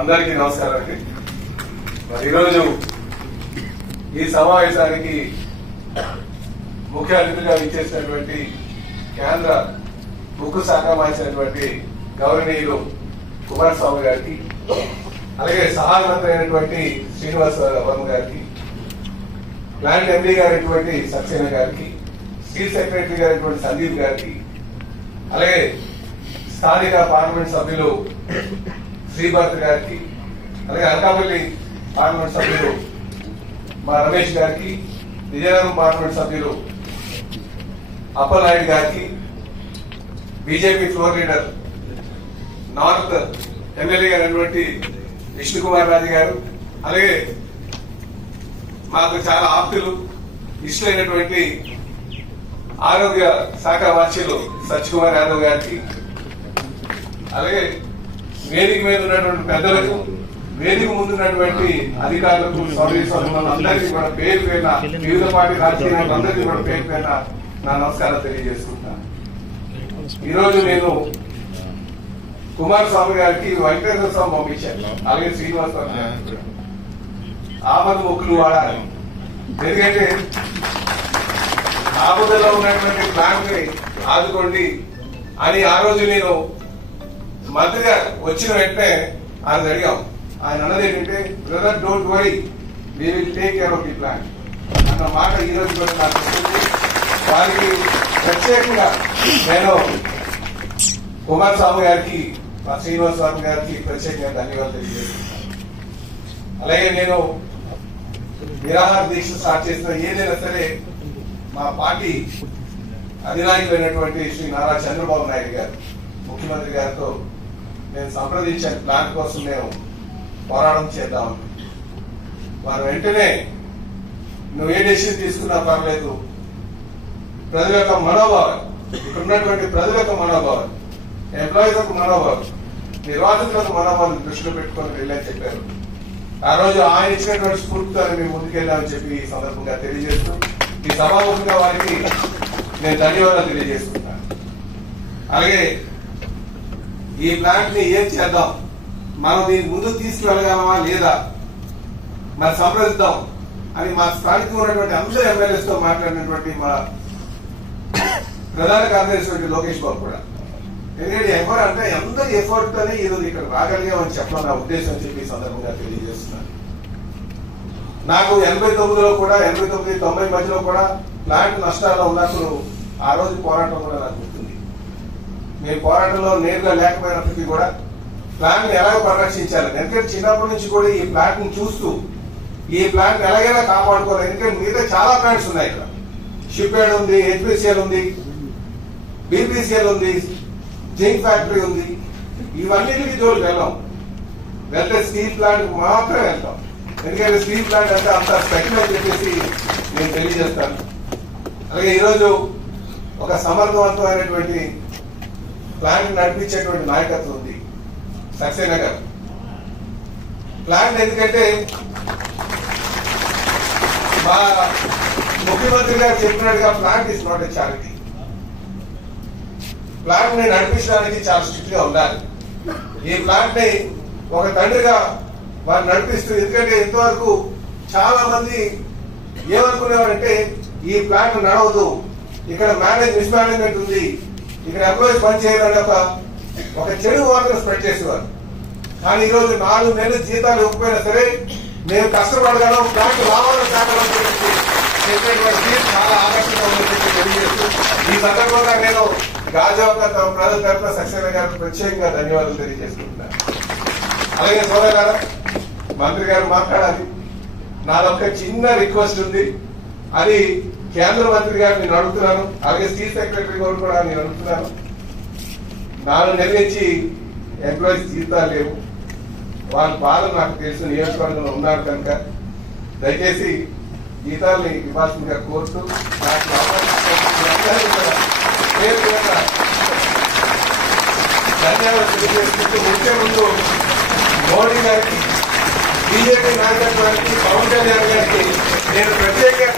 అందరికీ నమస్కారం అండి. మరి ఈరోజు ఈ సమావేశానికి ముఖ్య అతిథిగా ఇచ్చేసినటువంటి కేంద్ర ఉక్కు శాఖ మంత్రి గౌరవనీయులు కుమారస్వామి గారికి, అలాగే సహాయ మంత్రి అయినటువంటి శ్రీనివాస్ వర్మ గారికి, ప్లాంట్ ఎండీ గారైనటువంటి సక్సేనా గారికి, చీఫ్ సెక్రటరీ గారైనటువంటి సందీప్ గారికి, అలాగే స్థానిక పార్లమెంట్ సభ్యులు శ్రీభారత్ గారికి, అలాగే అనకాపల్లి పార్లమెంట్ సభ్యులు మా రమేష్ గారికి, విజయనగరం పార్లమెంట్ సభ్యులు అప్పలనాయుడు గారికి, BJP floor leader north MLA అయినటువంటి విష్ణుకుమార్ రాజు గారు, అలాగే మాకు చాలా ఆప్తులు ఇష్టమైనటువంటి ఆరోగ్య శాఖ మంత్రులు సత్యకుమార్ యాదవ్ గారికి, అలాగే వేదిక మీద ఉన్నటువంటి పెద్దలకు, వేదిక ముందున్నటువంటి అధికారులకు, సర్వీస్ అందరికీ కూడా పేరు పేరున, వివిధ పార్టీ రాజకీయ నాయకులందరికీ కూడా పేరు పేరున నా నమస్కారం తెలియజేసుకుంటున్నాను. ఈరోజు నేను కుమారస్వామి గారికి వెంకటేశ్వర స్వామి పంపించాను, అలాగే శ్రీనివాస్ ఆపద మొక్కులు వాడాలి. ఎందుకంటే ఆపదలో ఉన్నటువంటి ప్లాంట్ ని ఆదుకోండి అని ఆ రోజు నేను మంత్రిగా వచ్చిన వెంటనే ఆయన అడిగాం. ఆయన అన్నది ఏంటంటే, brother don't worry, we will take care of the plant అన్న మాట ఈ రోజు కూడా నాకు వస్తుంది. వారికి ప్రత్యేకంగా నేను కుమారస్వామి గారికి, మా శ్రీనివాస్ వర్మ గారికి ప్రత్యేకంగా ధన్యవాదాలు తెలియజేస్తున్నాను. అలాగే నేను నిరాహార దీక్ష స్టార్ట్ చేసిన ఏదైనా సరే మా పార్టీ అధినాయకులైనటువంటి శ్రీ నారా చంద్రబాబు నాయుడు గారు ముఖ్యమంత్రి గారితో నేను సంప్రదించాను, ప్లాన్ కోసం మేము పోరాటం చేద్దామని. వారు వెంటనే నువ్వు ఏ డెసిషన్ తీసుకున్నా పర్లేదు, ప్రజల యొక్క మనోభావం, ఇక్కడ ఉన్నటువంటి ప్రజల యొక్క మనోభావం, ఎంప్లాయీస్ యొక్క మనోభావం, నిర్వాసితుల యొక్క మనోభావాన్ని దృష్టిలో పెట్టుకొని వెళ్ళని చెప్పారు. ఆ రోజు ఆయన ఇచ్చినటువంటి స్ఫూర్తితో మేము ముందుకెళ్ళామని చెప్పి ఈ సందర్భంగా తెలియజేస్తూ, ఈ సభాముఖంగా వారికి నేను ధన్యవాదాలు తెలియజేస్తున్నాను. అలాగే ఈ ప్లాంట్ ని ఏం చేద్దాం, మనం దీని ముందు తీసుకువెళ్ళగలమా లేదా మరి సంప్రదిద్దాం అని మా స్థానికంగా ఉన్నటువంటి అందరూ ఎమ్మెల్యేస్ తో మాట్లాడినటువంటి మా ప్రధాన కార్యదర్శి లోకేష్ బాబు కూడా, ఎందుకంటే ఎవరు అంటే అందరి ఎఫర్ట్ తోనే ఈరోజు ఇక్కడ రాగలిగామని చెప్పడం నా ఉద్దేశం అని చెప్పి ఈ సందర్భంగా తెలియజేస్తున్నాను. నాకు 89లో కూడా 89-90 మధ్యలో కూడా ప్లాంట్ నష్టాల్లో ఉన్నప్పుడు ఆ రోజు పోరాటం కూడా నాకు గుర్తుంది. మేము పోరాటంలో నేరుగా లేకపోయినప్పటికీ కూడా ప్లాంట్ ని ఎలాగో పరిరక్షించాలి. ఎందుకంటే చిన్నప్పటి నుంచి కూడా ఈ ప్లాంట్ ని చూస్తూ ఈ ప్లాంట్ ఎలాగైనా కాపాడుకోవాలి. ఎందుకంటే మిగతా చాలా ప్లాంట్స్ ఉన్నాయి. ఇక్కడ షిప్ యార్డ్ ఉంది, హెచ్పిసిఎల్ ఉంది, బీపీసీఎల్ ఉంది, జింక్ ఫ్యాక్టరీ ఉంది. ఇవన్నిటికీ జోలికి వెళ్ళాం. వెళ్తే స్టీల్ ప్లాంట్ మాత్రమే వెళ్తాం. ఎందుకంటే స్టీల్ ప్లాంట్ అంటే అంత స్పెషల్ అని చెప్పేసి నేను తెలియజేస్తాను. అలాగే ఈరోజు ఒక సమర్థవంతమైనటువంటి ప్లాంట్ నడిపించేటువంటి నాయకత్వం ఉంది సక్సేనా గారు. ప్లాంట్ ఎందుకంటే మా ముఖ్యమంత్రి గారు చెప్పినట్టుగా plant is not a charity. Plant ని నడిపించడానికి చాలా స్ట్రిక్ట్ గా ఉండాలి. ఈ ప్లాంట్ ని ఒక తండ్రిగా వారు నడిపిస్తూ, ఎందుకంటే ఇంతవరకు చాలా మంది ఏమనుకునేవారంటే ఈ ప్లాంట్ నడవదు, ఇక్కడ మిస్మేనేజ్మెంట్ ఉంది, ఇక్కడ ఎంప్లాయీస్ పని చేయాలని ఒక చెడు వార్తను స్ప్రెడ్ చేసేవారు. కానీ ఈ రోజు 4 నెలలు జీతాలు ఇవ్వకపోయినా సరే మేము కష్టపడగలం, ప్లాంట్ లాభాలు సాగలం చెప్పేటువంటి చాలా ఆకర్షణగా ఉందని తెలియజేస్తూ ఈ సందర్భంగా నేను గాజావక ప్రజల తరఫున సక్సేనా గారికి ప్రత్యేకంగా ధన్యవాదాలు తెలియజేసుకుంటున్నాను. అలాగే సోదరు గారు, మంత్రి గారు మాట్లాడాలి. నాదొక చిన్న రిక్వెస్ట్ ఉంది, అది కేంద్ర మంత్రి గారు నేను అడుగుతున్నాను, అలాగే చీఫ్ సెక్రటరీ గారు కూడా నేను అడుగుతున్నాను. 4 నెలల నుంచి ఎంప్లాయీస్ జీతాలు లేవు, వాళ్ళ బాధలు నాకు తెలుసు, నియోజకవర్గంలో ఉన్నారు కనుక దయచేసి జీతాలని ఇవ్వాల్సిందిగా కోరుతూ నాకు ధన్యవాదాలు తెలియజేసుకుంటూ వచ్చే ముందు మోడీ గారికి, బీజేపీ నాయకత్వానికి, పవన్ కళ్యాణ్ గారికి నేను ప్రత్యేకంగా